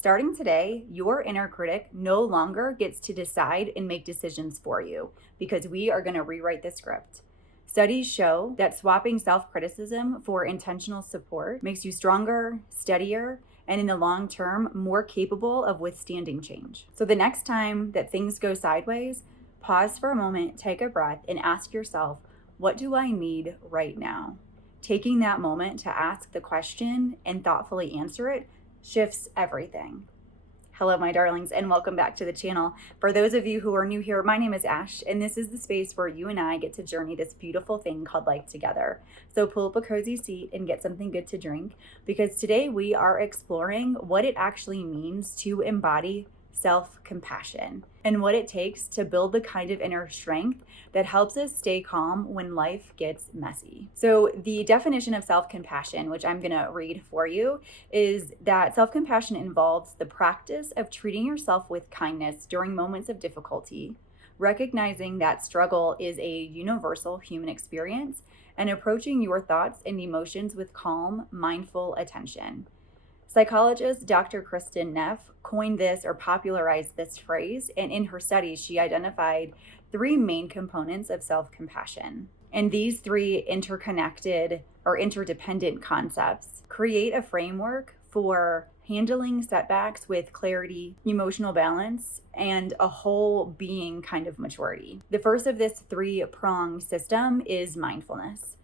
Starting today, your inner critic no longer gets to decide and make decisions for you because we are going to rewrite the script. Studies show that swapping self-criticism for intentional support makes you stronger, steadier, and in the long term, more capable of withstanding change. So the next time that things go sideways, pause for a moment, take a breath, and ask yourself, what do I need right now? Taking that moment to ask the question and thoughtfully answer it shifts everything. Hello, my darlings, and welcome back to the channel. For those of you who are new here, my name is Ash, and this is the space where you and I get to journey this beautiful thing called life together. So pull up a cozy seat and get something good to drink, because today we are exploring what it actually means to embody self-compassion and what it takes to build the kind of inner strength that helps us stay calm when life gets messy. So the definition of self-compassion, which I'm going to read for you, is that self-compassion involves the practice of treating yourself with kindness during moments of difficulty, recognizing that struggle is a universal human experience, and approaching your thoughts and emotions with calm, mindful attention. Psychologist Dr. Kristin Neff coined this or popularized this phrase, and in her studies, she identified three main components of self-compassion. And these three interconnected or interdependent concepts create a framework for handling setbacks with clarity, emotional balance, and a whole being kind of maturity. The first of this three-pronged system is mindfulness.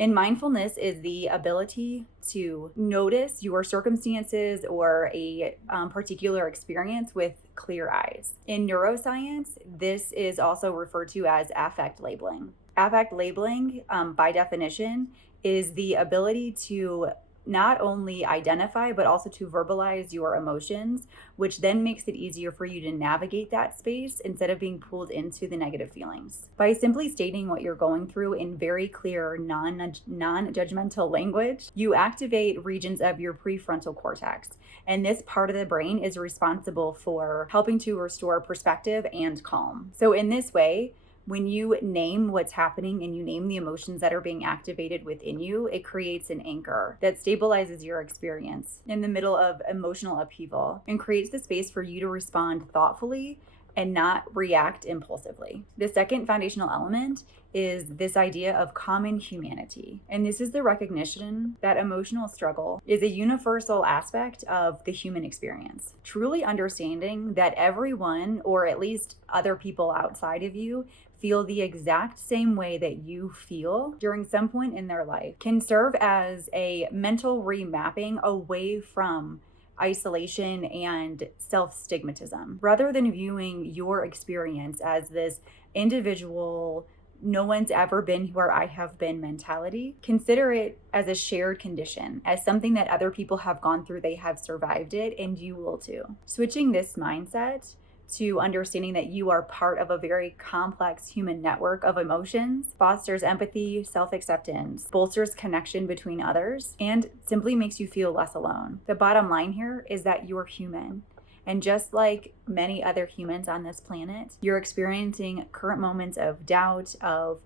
And mindfulness is the ability to notice your circumstances or a particular experience with clear eyes. In neuroscience, this is also referred to as affect labeling. Affect labeling, by definition, is the ability to not only identify, but also to verbalize your emotions, which then makes it easier for you to navigate that space instead of being pulled into the negative feelings. By simply stating what you're going through in very clear, non-judgmental language, you activate regions of your prefrontal cortex. And this part of the brain is responsible for helping to restore perspective and calm. So in this way, when you name what's happening and you name the emotions that are being activated within you, it creates an anchor that stabilizes your experience in the middle of emotional upheaval and creates the space for you to respond thoughtfully and not react impulsively. The second foundational element is this idea of common humanity. And this is the recognition that emotional struggle is a universal aspect of the human experience. Truly understanding that everyone, or at least other people outside of you, feel the exact same way that you feel during some point in their life can serve as a mental remapping away from isolation and self-stigmatism. Rather than viewing your experience as this individual, no one's ever been where I have been mentality, consider it as a shared condition, as something that other people have gone through, they have survived it, and you will too. Switching this mindset to understanding that you are part of a very complex human network of emotions fosters empathy, self-acceptance, bolsters connection between others, and simply makes you feel less alone. The bottom line here is that you're human. And just like many other humans on this planet, you're experiencing current moments of doubt, of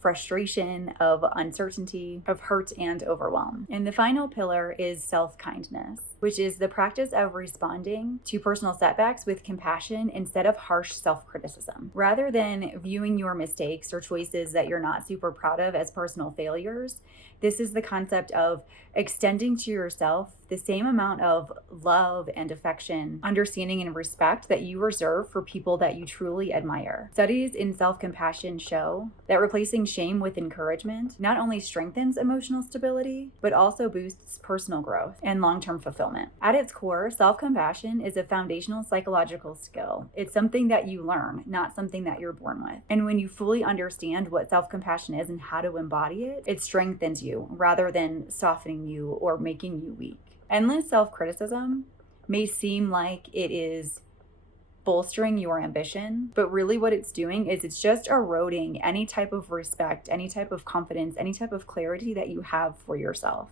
frustration, of uncertainty, of hurt and overwhelm. And the final pillar is self-kindness, which is the practice of responding to personal setbacks with compassion instead of harsh self-criticism. Rather than viewing your mistakes or choices that you're not super proud of as personal failures, this is the concept of extending to yourself the same amount of love and affection, understanding and respect that you reserve for people that you truly admire. Studies in self-compassion show that replacing shame with encouragement not only strengthens emotional stability, but also boosts personal growth and long-term fulfillment. At its core, self-compassion is a foundational psychological skill. It's something that you learn, not something that you're born with. And when you fully understand what self-compassion is and how to embody it, it strengthens you rather than softening you or making you weak. Endless self-criticism may seem like it is bolstering your ambition, but really what it's doing is it's just eroding any type of respect, any type of confidence, any type of clarity that you have for yourself,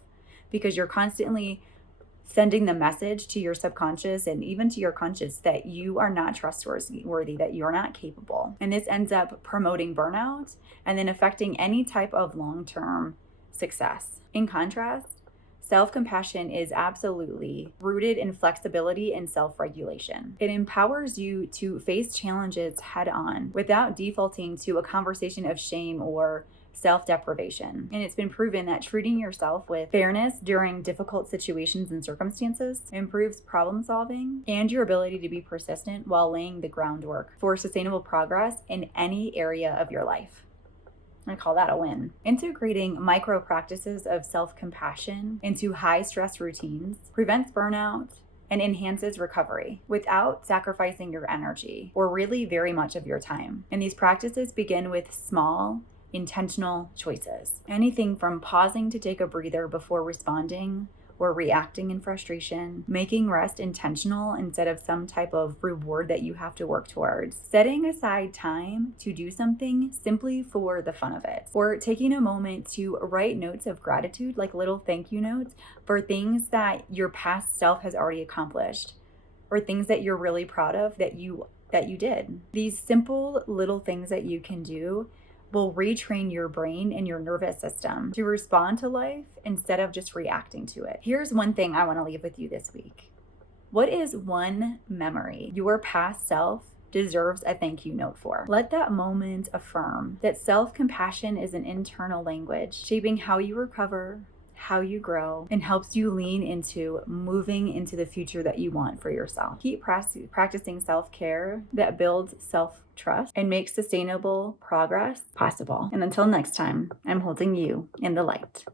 because you're constantly sending the message to your subconscious and even to your conscious that you are not trustworthy, that you're not capable. And this ends up promoting burnout and then affecting any type of long-term success. In contrast, Self-compassion is absolutely rooted in flexibility and self-regulation. It empowers you to face challenges head on without defaulting to a conversation of shame or self-deprivation. And it's been proven that treating yourself with fairness during difficult situations and circumstances improves problem solving and your ability to be persistent while laying the groundwork for sustainable progress in any area of your life. I call that a win. Integrating micro practices of self-compassion into high-stress routines prevents burnout and enhances recovery without sacrificing your energy or really very much of your time. And these practices begin with small, intentional choices. Anything from pausing to take a breather before responding or reacting in frustration, making rest intentional instead of some type of reward that you have to work towards, setting aside time to do something simply for the fun of it, or taking a moment to write notes of gratitude, like little thank you notes for things that your past self has already accomplished, or things that you're really proud of that you did. These simple little things that you can do will retrain your brain and your nervous system to respond to life instead of just reacting to it. Here's one thing I want to leave with you this week. What is one memory your past self deserves a thank you note for? Let that moment affirm that self-compassion is an internal language shaping how you recover, how you grow, and helps you lean into moving into the future that you want for yourself. Keep practicing self-care that builds self-trust and makes sustainable progress possible. And until next time, I'm holding you in the light.